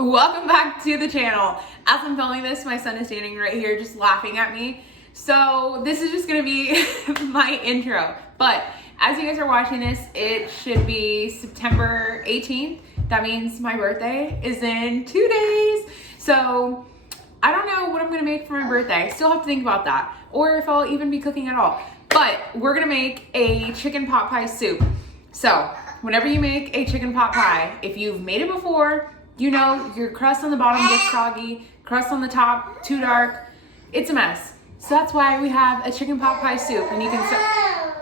Welcome back to the channel. As I'm filming this, my son is standing right here just laughing at me. So this is just gonna be my intro. But as you guys are watching this, it should be September 18th. That means my birthday is in 2 days. So I don't know what I'm gonna make for my birthday. I still have to think about that. Or if I'll even be cooking at all. But we're gonna make a chicken pot pie soup. So whenever you make a chicken pot pie, if you've made it before, you know your crust on the bottom gets soggy, crust on the top too dark. It's a mess. So that's why we have a chicken pot pie soup, and you can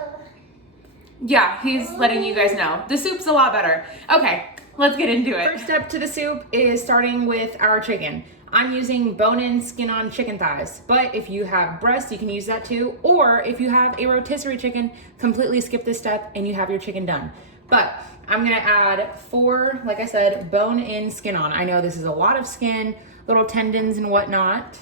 yeah, he's letting you guys know. The soup's a lot better. Okay, let's get into it. First step to the soup is starting with our chicken. I'm using bone-in, skin-on chicken thighs, but if you have breast, you can use that too. Or if you have a rotisserie chicken, completely skip this step and you have your chicken done. But I'm gonna add 4, like I said, bone-in, skin-on. I know this is a lot of skin, little tendons and whatnot.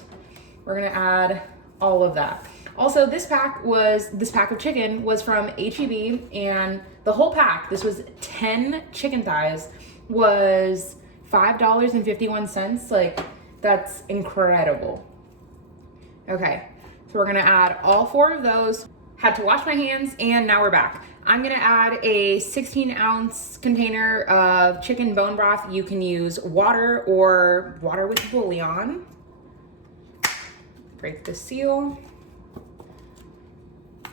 We're gonna add all of that. Also, this pack of chicken was from H-E-B, and the whole pack, this was 10 chicken thighs, was $5.51. Like, that's incredible. Okay, so we're gonna add all 4 of those. Had to wash my hands, and now we're back. I'm gonna add a 16-ounce container of chicken bone broth. You can use water or water with bouillon. Break the seal.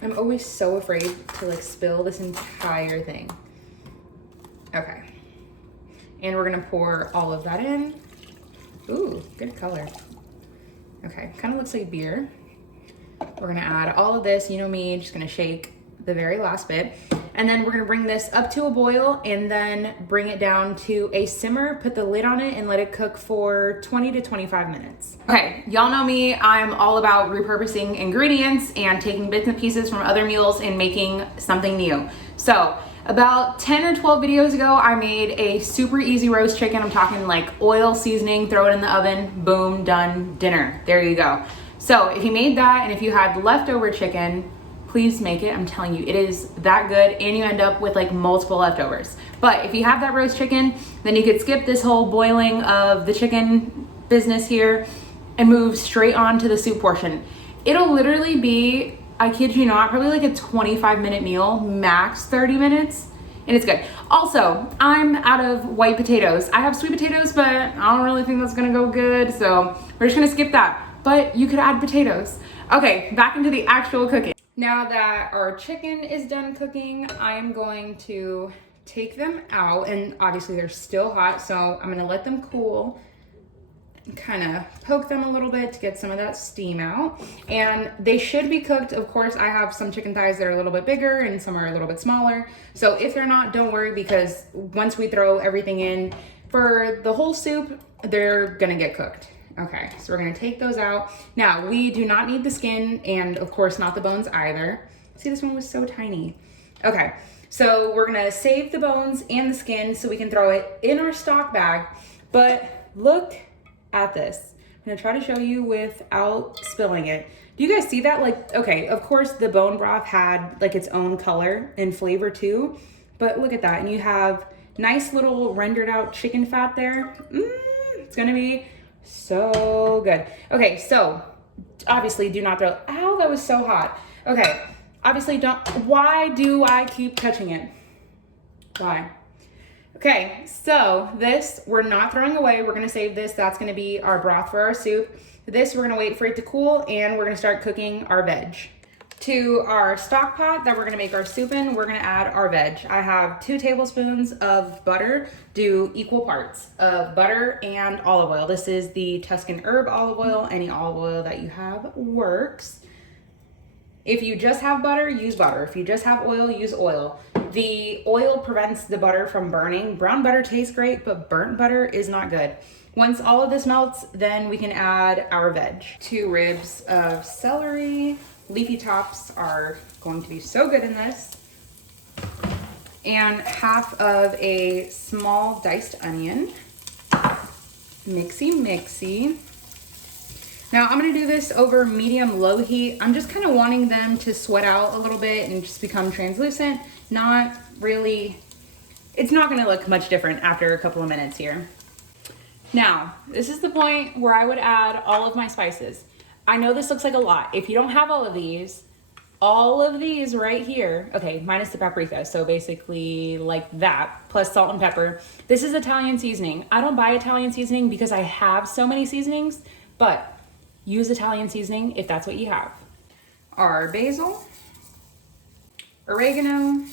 I'm always so afraid to like spill this entire thing. Okay, and we're gonna pour all of that in. Ooh, good color. Okay, kind of looks like beer. We're gonna add all of this, you know me, just gonna shake the very last bit. And then we're gonna bring this up to a boil and then bring it down to a simmer, put the lid on it and let it cook for 20 to 25 minutes. Okay, y'all know me, I'm all about repurposing ingredients and taking bits and pieces from other meals and making something new. So about 10 or 12 videos ago, I made a super easy roast chicken. I'm talking like oil, seasoning, throw it in the oven, boom, done, dinner. There you go. So if you made that and if you had leftover chicken, please make it. I'm telling you, it is that good, and you end up with like multiple leftovers. But if you have that roast chicken, then you could skip this whole boiling of the chicken business here and move straight on to the soup portion. It'll literally be, I kid you not, probably like a 25-minute meal, max 30 minutes, and it's good. Also, I'm out of white potatoes. I have sweet potatoes, but I don't really think that's gonna go good, so we're just gonna skip that. But you could add potatoes. Okay, back into the actual cooking. Now that our chicken is done cooking, I'm going to take them out, and obviously they're still hot, so I'm gonna let them cool. Kind of poke them a little bit to get some of that steam out, and they should be cooked. Of course, I have some chicken thighs that are a little bit bigger and some are a little bit smaller, so if they're not, don't worry, because once we throw everything in for the whole soup, they're gonna get cooked. Okay, so we're gonna take those out. Now, we do not need the skin, and of course not the bones either. See, this one was so tiny. Okay, so we're gonna save the bones and the skin so we can throw it in our stock bag, but look at this. I'm gonna try to show you without spilling it. Do you guys see that? Like, okay, of course the bone broth had like its own color and flavor too, but look at that. And you have nice little rendered out chicken fat there. It's gonna be so good. Okay, so obviously do not throw, ow, that was so hot. Okay, obviously don't, why do I keep touching it? Why? Okay, so this we're not throwing away. We're gonna save this. That's gonna be our broth for our soup. This we're gonna wait for it to cool, and we're gonna start cooking our veg. To our stock pot that we're gonna make our soup in, we're gonna add our veg. I have 2 tablespoons of butter. Do equal parts of butter and olive oil. This is the Tuscan herb olive oil. Any olive oil that you have works. If you just have butter, use butter. If you just have oil, use oil. The oil prevents the butter from burning. Brown butter tastes great, but burnt butter is not good. Once all of this melts, then we can add our veg. 2 ribs of celery. Leafy tops are going to be so good in this. And half of a small diced onion. Mixy, mixy. Now I'm gonna do this over medium-low heat. I'm just kind of wanting them to sweat out a little bit and just become translucent. Not really, it's not gonna look much different after a couple of minutes here. Now, this is the point where I would add all of my spices. I know this looks like a lot. If you don't have all of these right here, okay, minus the paprika, so basically like that, plus salt and pepper. This is Italian seasoning. I don't buy Italian seasoning because I have so many seasonings, but use Italian seasoning if that's what you have. Our basil, oregano,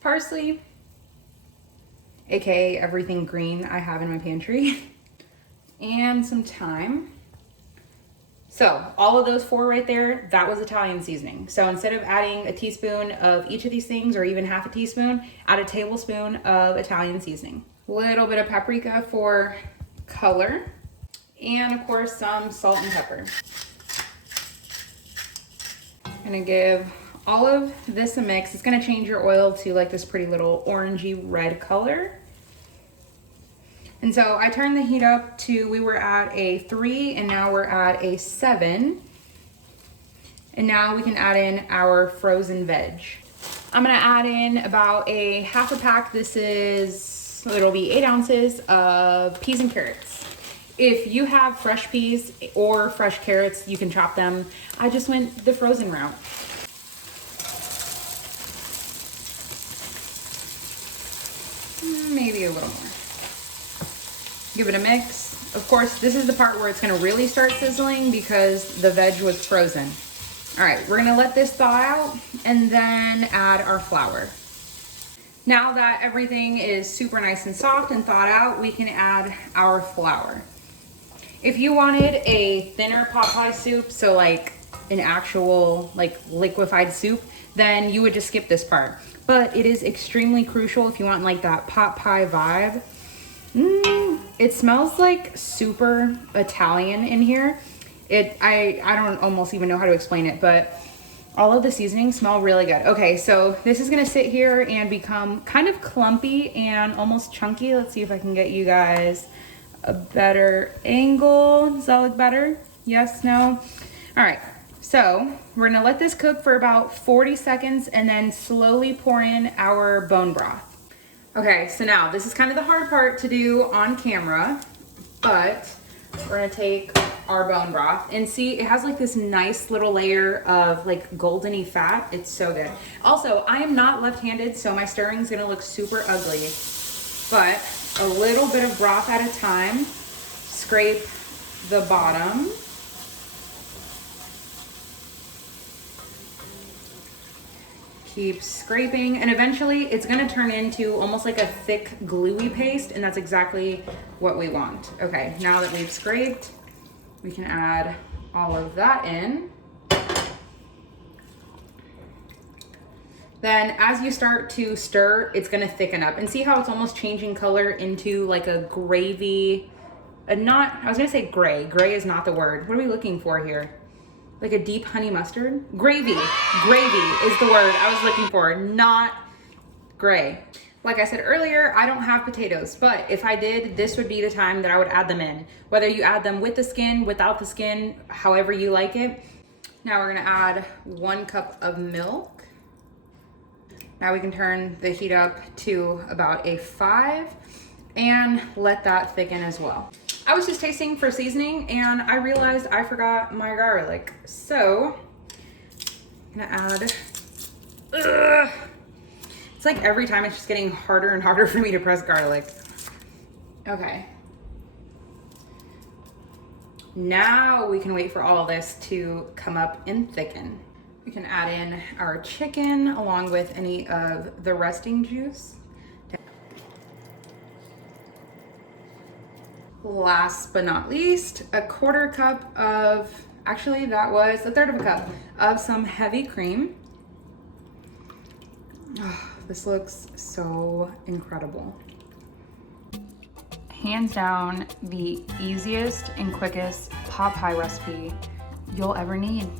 parsley, aka everything green I have in my pantry, and some thyme. So all of those 4 right there, that was Italian seasoning. So instead of adding a teaspoon of each of these things, or even half a teaspoon, add a tablespoon of Italian seasoning. A little bit of paprika for color, and of course some salt and pepper. I'm gonna give all of this a mix. It's gonna change your oil to like this pretty little orangey red color. And so I turned the heat up to, we were at a 3 and now we're at a 7. And now we can add in our frozen veg. I'm gonna add in about a half a pack. It'll be 8 ounces of peas and carrots. If you have fresh peas or fresh carrots, you can chop them. I just went the frozen route. Maybe a little more. Give it a mix. Of course, this is the part where it's gonna really start sizzling because the veg was frozen. All right, we're gonna let this thaw out and then add our flour. Now that everything is super nice and soft and thawed out, we can add our flour. If you wanted a thinner pot pie soup, so like an actual like liquefied soup, then you would just skip this part. But it is extremely crucial if you want like that pot pie vibe. It smells like super Italian in here. I don't almost even know how to explain it, but all of the seasonings smell really good. Okay, so this is gonna sit here and become kind of clumpy and almost chunky. Let's see if I can get you guys a better angle. Does that look better? Yes, no? All right, so we're gonna let this cook for about 40 seconds and then slowly pour in our bone broth. Okay, so now this is kind of the hard part to do on camera, but we're gonna take our bone broth and see, it has like this nice little layer of like goldeny fat. It's so good. Also, I am not left-handed, so my stirring's gonna look super ugly, but a little bit of broth at a time. Scrape the bottom. Keep scraping, and eventually it's gonna turn into almost like a thick gluey paste, and that's exactly what we want. Okay, now that we've scraped, we can add all of that in. Then as you start to stir, it's gonna thicken up, and see how it's almost changing color into like a gravy, I was gonna say gray. Gray is not the word. What are we looking for here? Like a deep honey mustard? Gravy is the word I was looking for, not gray. Like I said earlier, I don't have potatoes, but if I did, this would be the time that I would add them in. Whether you add them with the skin, without the skin, however you like it. Now we're gonna add 1 cup of milk. Now we can turn the heat up to about a 5 and let that thicken as well. I was just tasting for seasoning and I realized I forgot my garlic. So I'm gonna add, it's like every time it's just getting harder and harder for me to press garlic. Okay. Now we can wait for all of this to come up and thicken. We can add in our chicken along with any of the resting juice. Last but not least, a 1/4 cup of, actually that was 1/3 of a cup of some heavy cream. Oh, this looks so incredible. Hands down, the easiest and quickest pot pie recipe you'll ever need.